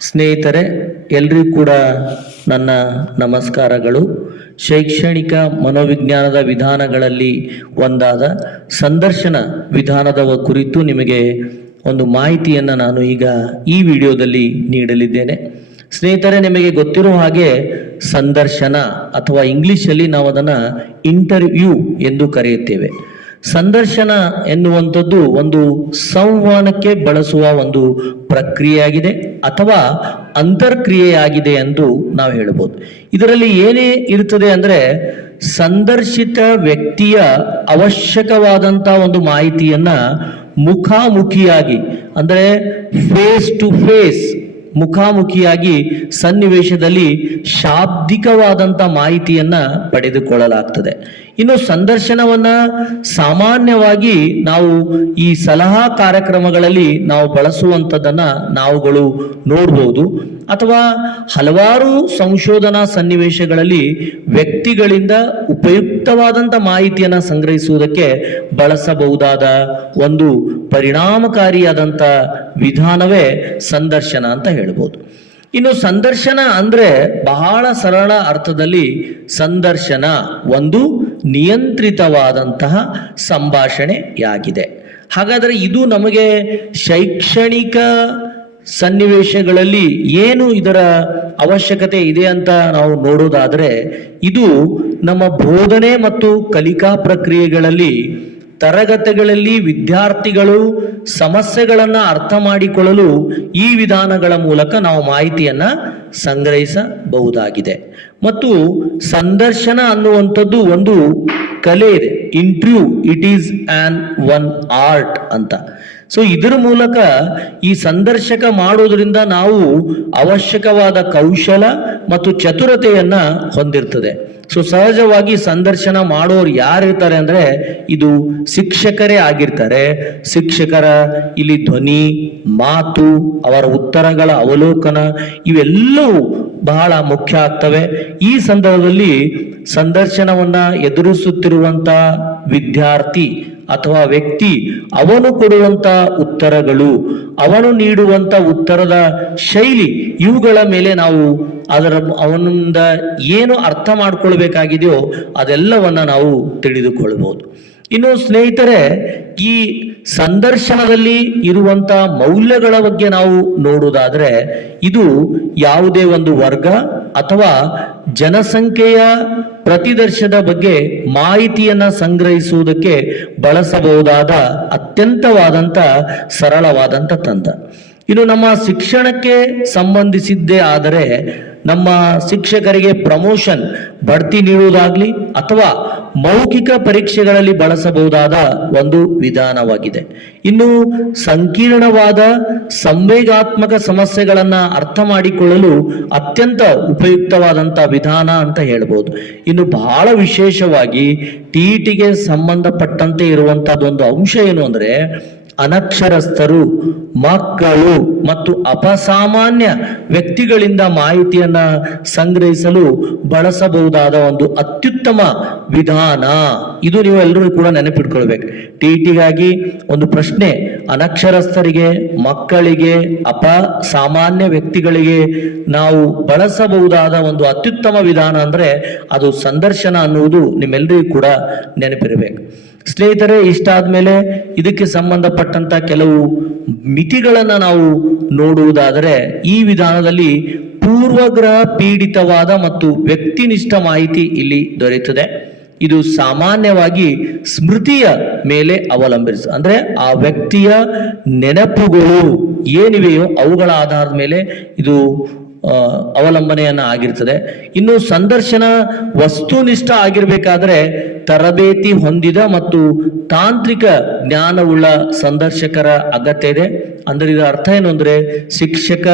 ಸ್ನೇಹಿತರೆ, ಎಲ್ರಿಗೂ ಕೂಡ ನನ್ನ ನಮಸ್ಕಾರಗಳು. ಶೈಕ್ಷಣಿಕ ಮನೋವಿಜ್ಞಾನದ ವಿಧಾನಗಳಲ್ಲಿ ಒಂದಾದ ಸಂದರ್ಶನ ವಿಧಾನದ ಕುರಿತು ನಿಮಗೆ ಒಂದು ಮಾಹಿತಿಯನ್ನು ನಾನು ಈಗ ಈ ವಿಡಿಯೋದಲ್ಲಿ ನೀಡಲಿದ್ದೇನೆ. ಸ್ನೇಹಿತರೆ, ನಿಮಗೆ ಗೊತ್ತಿರುವ ಹಾಗೆ ಸಂದರ್ಶನ ಅಥವಾ ಇಂಗ್ಲಿಷಲ್ಲಿ ನಾವು ಅದನ್ನು ಇಂಟರ್ವ್ಯೂ ಎಂದು ಕರೆಯುತ್ತೇವೆ. ಸಂದರ್ಶನ ಎನ್ನುವಂಥದ್ದು ಒಂದು ಸಂವಹನಕ್ಕೆ ಬಳಸುವ ಒಂದು ಪ್ರಕ್ರಿಯೆಯಾಗಿದೆ ಅಥವಾ ಅಂತರ್ಕ್ರಿಯೆಯಾಗಿದೆ ಎಂದು ನಾವು ಹೇಳ್ಬೋದು. ಇದರಲ್ಲಿ ಏನೇ ಇರುತ್ತದೆ ಅಂದರೆ ಸಂದರ್ಶಿತ ವ್ಯಕ್ತಿಯ ಅವಶ್ಯಕವಾದಂಥ ಒಂದು ಮಾಹಿತಿಯನ್ನು ಮುಖಾಮುಖಿಯಾಗಿ, ಅಂದರೆ ಫೇಸ್ ಟು ಫೇಸ್ ಮುಖಾಮುಖಿಯಾಗಿ ಸನ್ನಿವೇಶದಲ್ಲಿ ಶಾಬ್ದಿಕವಾದಂಥ ಮಾಹಿತಿಯನ್ನ ಪಡೆದುಕೊಳ್ಳಲಾಗ್ತದೆ. ಇನ್ನು ಸಂದರ್ಶನವನ್ನ ಸಾಮಾನ್ಯವಾಗಿ ನಾವು ಈ ಸಲಹಾ ಕಾರ್ಯಕ್ರಮಗಳಲ್ಲಿ ನಾವು ಬಳಸುವಂಥದ್ದನ್ನು ನಾವುಗಳು ನೋಡ್ಬೋದು. ಅಥವಾ ಹಲವಾರು ಸಂಶೋಧನಾ ಸನ್ನಿವೇಶಗಳಲ್ಲಿ ವ್ಯಕ್ತಿಗಳಿಂದ ಉಪಯುಕ್ತವಾದಂಥ ಮಾಹಿತಿಯನ್ನು ಸಂಗ್ರಹಿಸುವುದಕ್ಕೆ ಬಳಸಬಹುದಾದ ಒಂದು ಪರಿಣಾಮಕಾರಿಯಾದಂಥ ವಿಧಾನವೇ ಸಂದರ್ಶನ ಅಂತ ಹೇಳ್ಬೋದು. ಇನ್ನು ಸಂದರ್ಶನ ಅಂದರೆ ಬಹಳ ಸರಳ ಅರ್ಥದಲ್ಲಿ ಸಂದರ್ಶನ ಒಂದು ನಿಯಂತ್ರಿತವಾದಂತಹ ಸಂಭಾಷಣೆಯಾಗಿದೆ. ಹಾಗಾದರೆ ಇದು ನಮಗೆ ಶೈಕ್ಷಣಿಕ ಸನ್ನಿವೇಶಗಳಲ್ಲಿ ಏನು ಇದರ ಅವಶ್ಯಕತೆ ಇದೆ ಅಂತ ನಾವು ನೋಡೋದಾದರೆ ಇದು ನಮ್ಮ ಬೋಧನೆ ಮತ್ತು ಕಲಿಕಾ ಪ್ರಕ್ರಿಯೆಗಳಲ್ಲಿ ತರಗತಿಗಳಲ್ಲಿ ವಿದ್ಯಾರ್ಥಿಗಳು ಸಮಸ್ಯೆಗಳನ್ನು ಅರ್ಥ ಮಾಡಿಕೊಳ್ಳಲು ಈ ವಿಧಾನಗಳ ಮೂಲಕ ನಾವು ಮಾಹಿತಿಯನ್ನು ಸಂಗ್ರಹಿಸಬಹುದಾಗಿದೆ. ಮತ್ತು ಸಂದರ್ಶನ ಅನ್ನುವಂಥದ್ದು ಒಂದು ಕಲೆ ಇದೆ. In true it is an one art ಅಂತ. ಸೊ ಇದರ ಮೂಲಕ ಈ ಸಂದರ್ಶಕ ಮಾಡೋದ್ರಿಂದ ನಾವು ಅವಶ್ಯಕವಾದ ಕೌಶಲ ಮತ್ತು ಚತುರತೆಯನ್ನು ಹೊಂದಿರ್ತದೆ. ಸೊ ಸಹಜವಾಗಿ ಸಂದರ್ಶನ ಮಾಡೋರು ಯಾರಿರ್ತಾರೆ ಅಂದ್ರೆ ಇದು ಶಿಕ್ಷಕರೇ ಆಗಿರ್ತಾರೆ. ಶಿಕ್ಷಕರ ಇಲ್ಲಿ ಧ್ವನಿ, ಮಾತು, ಅವರ ಉತ್ತರಗಳ ಅವಲೋಕನ ಇವೆಲ್ಲವೂ ಬಹಳ ಮುಖ್ಯ ಆಗ್ತವೆ. ಈ ಸಂದರ್ಭದಲ್ಲಿ ಸಂದರ್ಶನವನ್ನ ಎದುರಿಸುತ್ತಿರುವಂತ ವಿದ್ಯಾರ್ಥಿ ಅಥವಾ ವ್ಯಕ್ತಿ ಅವನು ಕೊಡುವಂತ ಉತ್ತರಗಳು, ಅವನು ನೀಡುವಂತ ಉತ್ತರದ ಶೈಲಿ ಇವುಗಳ ಮೇಲೆ ನಾವು ಅದರ ಅವನಿಂದ ಏನು ಅರ್ಥ ಮಾಡ್ಕೊಳ್ಬೇಕಾಗಿದೆಯೋ ಅದೆಲ್ಲವನ್ನ ನಾವು ತಿಳಿದುಕೊಳ್ಬಹುದು ಇನ್ನು ಸ್ನೇಹಿತರೆ, ಈ ಸಂದರ್ಶನದಲ್ಲಿ ಇರುವಂತ ಮೌಲ್ಯಗಳ ಬಗ್ಗೆ ನಾವು ನೋಡುವುದಾದ್ರೆ, ಇದು ಯಾವುದೇ ಒಂದು ವರ್ಗ ಅಥವಾ ಜನಸಂಖ್ಯೆಯ ಪ್ರತಿದರ್ಶದ ಬಗ್ಗೆ ಮಾಹಿತಿಯನ್ನು ಸಂಗ್ರಹಿಸುವುದಕ್ಕೆ ಬಳಸಬಹುದಾದ ಅತ್ಯಂತವಾದಂಥ ಸರಳವಾದಂಥ ತಂತ್ರ ಇನ್ನು ನಮ್ಮ ಶಿಕ್ಷಣಕ್ಕೆ ಸಂಬಂಧಿಸಿದ್ದೇ ಆದರೆ, ನಮ್ಮ ಶಿಕ್ಷಕರಿಗೆ ಪ್ರಮೋಷನ್ ಬಡ್ತಿ ನೀಡುವುದಾಗ್ಲಿ ಅಥವಾ ಮೌಖಿಕ ಪರೀಕ್ಷೆಗಳಲ್ಲಿ ಬಳಸಬಹುದಾದ ಒಂದು ವಿಧಾನವಾಗಿದೆ. ಇನ್ನು ಸಂಕೀರ್ಣವಾದ ಸಂವೇಗಾತ್ಮಕ ಸಮಸ್ಯೆಗಳನ್ನ ಅರ್ಥ ಮಾಡಿಕೊಳ್ಳಲು ಅತ್ಯಂತ ಉಪಯುಕ್ತವಾದಂಥ ವಿಧಾನ ಅಂತ ಹೇಳ್ಬೋದು. ಇನ್ನು ಬಹಳ ವಿಶೇಷವಾಗಿ ಟಿ ಟಿಗೆ ಸಂಬಂಧಪಟ್ಟಂತೆ ಇರುವಂತಹದ್ದೊಂದು ಅಂಶ ಏನು ಅಂದ್ರೆ ಅನಕ್ಷರಸ್ಥರು ಮಕ್ಕಳು ಮತ್ತು ಅಪಸಾಮಾನ್ಯ ವ್ಯಕ್ತಿಗಳಿಂದ ಮಾಹಿತಿಯನ್ನ ಸಂಗ್ರಹಿಸಲು ಬಳಸಬಹುದಾದ ಒಂದು ಅತ್ಯುತ್ತಮ ವಿಧಾನ. ಇದು ನೀವು ಎಲ್ಲರೂ ಕೂಡ ನೆನಪಿಟ್ಕೊಳ್ಬೇಕು. ಟಿ ಟಿಗಾಗಿ ಒಂದು ಪ್ರಶ್ನೆ, ಅನಕ್ಷರಸ್ಥರಿಗೆ, ಮಕ್ಕಳಿಗೆ, ಅಪಸಾಮಾನ್ಯ ವ್ಯಕ್ತಿಗಳಿಗೆ ನಾವು ಬಳಸಬಹುದಾದ ಒಂದು ಅತ್ಯುತ್ತಮ ವಿಧಾನ ಅಂದ್ರೆ ಅದು ಸಂದರ್ಶನ ಅನ್ನುವುದು ನಿಮ್ಮೆಲ್ಲರಿಗೂ ಕೂಡ ನೆನಪಿರಬೇಕು. ಸ್ನೇಹಿತರೆ, ಇಷ್ಟಾದ್ಮೇಲೆ ಇದಕ್ಕೆ ಸಂಬಂಧಪಟ್ಟಂತ ಕೆಲವು ಮಿತಿಗಳನ್ನ ನಾವು ನೋಡುವುದಾದರೆ ಈ ವಿಧಾನದಲ್ಲಿ ಪೂರ್ವಗ್ರಹ ಪೀಡಿತವಾದ ಮತ್ತು ವ್ಯಕ್ತಿನಿಷ್ಠ ಮಾಹಿತಿ ಇಲ್ಲಿ ದೊರೆಯುತ್ತದೆ. ಇದು ಸಾಮಾನ್ಯವಾಗಿ ಸ್ಮೃತಿಯ ಮೇಲೆ ಅವಲಂಬಿಸ, ಅಂದ್ರೆ ಆ ವ್ಯಕ್ತಿಯ ನೆನಪುಗಳು ಏನಿವೆಯೋ ಅವುಗಳ ಆಧಾರದ ಮೇಲೆ ಇದು ಅವಲಂಬನೆಯನ್ನು ಆಗಿರ್ತದೆ. ಇನ್ನು ಸಂದರ್ಶನ ವಸ್ತುನಿಷ್ಠ ಆಗಿರ್ಬೇಕಾದ್ರೆ ತರಬೇತಿ ಹೊಂದಿದ ಮತ್ತು ತಾಂತ್ರಿಕ ಜ್ಞಾನವುಳ್ಳ ಸಂದರ್ಶಕರ ಅಗತ್ಯ ಇದೆ. ಅಂದ್ರೆ ಇದರ ಅರ್ಥ ಏನು ಅಂದ್ರೆ ಶಿಕ್ಷಕ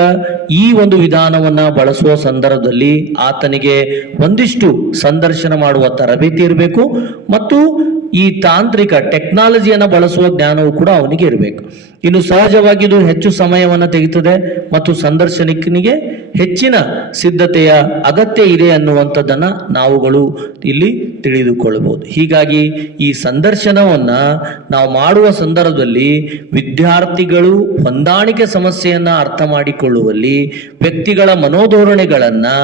ಈ ಒಂದು ವಿಧಾನವನ್ನ ಬಳಸುವ ಸಂದರ್ಭದಲ್ಲಿ ಆತನಿಗೆ ಒಂದಿಷ್ಟು ಸಂದರ್ಶನ ಮಾಡುವ ತರಬೇತಿ ಇರಬೇಕು ಮತ್ತು ಈ ತಾಂತ್ರಿಕ ಟೆಕ್ನಾಲಜಿಯನ್ನು ಬಳಸುವ ಜ್ಞಾನವು ಕೂಡ ಅವನಿಗೆ ಇರಬೇಕು. ಇನ್ನು ಸಹಜವಾಗಿ ಇದು ಹೆಚ್ಚು ಸಮಯವನ್ನು ತೆಗೆಯುತ್ತದೆ ಮತ್ತು ಸಂದರ್ಶನಿಕನಿಗೆ ಹೆಚ್ಚಿನ ಸಿದ್ಧತೆಯ ಅಗತ್ಯ ಇದೆ ಅನ್ನುವಂಥದ್ದನ್ನ ನಾವುಗಳು ಇಲ್ಲಿ ತಿಳಿದುಕೊಳ್ಳಬಹುದು ಹೀಗಾಗಿ ಈ ಸಂದರ್ಶನವನ್ನ ನಾವು ಮಾಡುವ ಸಂದರ್ಭದಲ್ಲಿ ವಿದ್ಯಾರ್ಥಿಗಳು ಹೊಂದಾಣಿಕೆ ಸಮಸ್ಯೆಯನ್ನ ಅರ್ಥ ಮಾಡಿಕೊಳ್ಳುವಲ್ಲಿ ವ್ಯಕ್ತಿಗಳ ಮನೋಧೋರಣೆಗಳನ್ನು,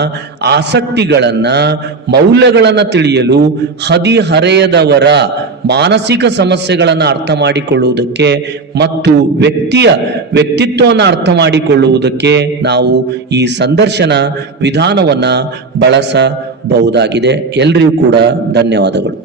ಆಸಕ್ತಿಗಳನ್ನು, ಮೌಲ್ಯಗಳನ್ನು ತಿಳಿಯಲು ಹದಿಹರೆಯದವರ ಮಾನಸಿಕ ಸಮಸ್ಯೆಗಳನ್ನು ಅರ್ಥ ಮಾಡಿಕೊಳ್ಳುವುದಕ್ಕೆ ಮತ್ತು ವ್ಯಕ್ತಿಯ ವ್ಯಕ್ತಿತ್ವವನ್ನು ಅರ್ಥ ಮಾಡಿಕೊಳ್ಳುವುದಕ್ಕೆ ನಾವು ಈ ಸಂದರ್ಶನ ವಿಧಾನವನ್ನ ಬಳಸಬಹುದಾಗಿದೆ. ಎಲ್ರಿಗೂ ಕೂಡ ಧನ್ಯವಾದಗಳು.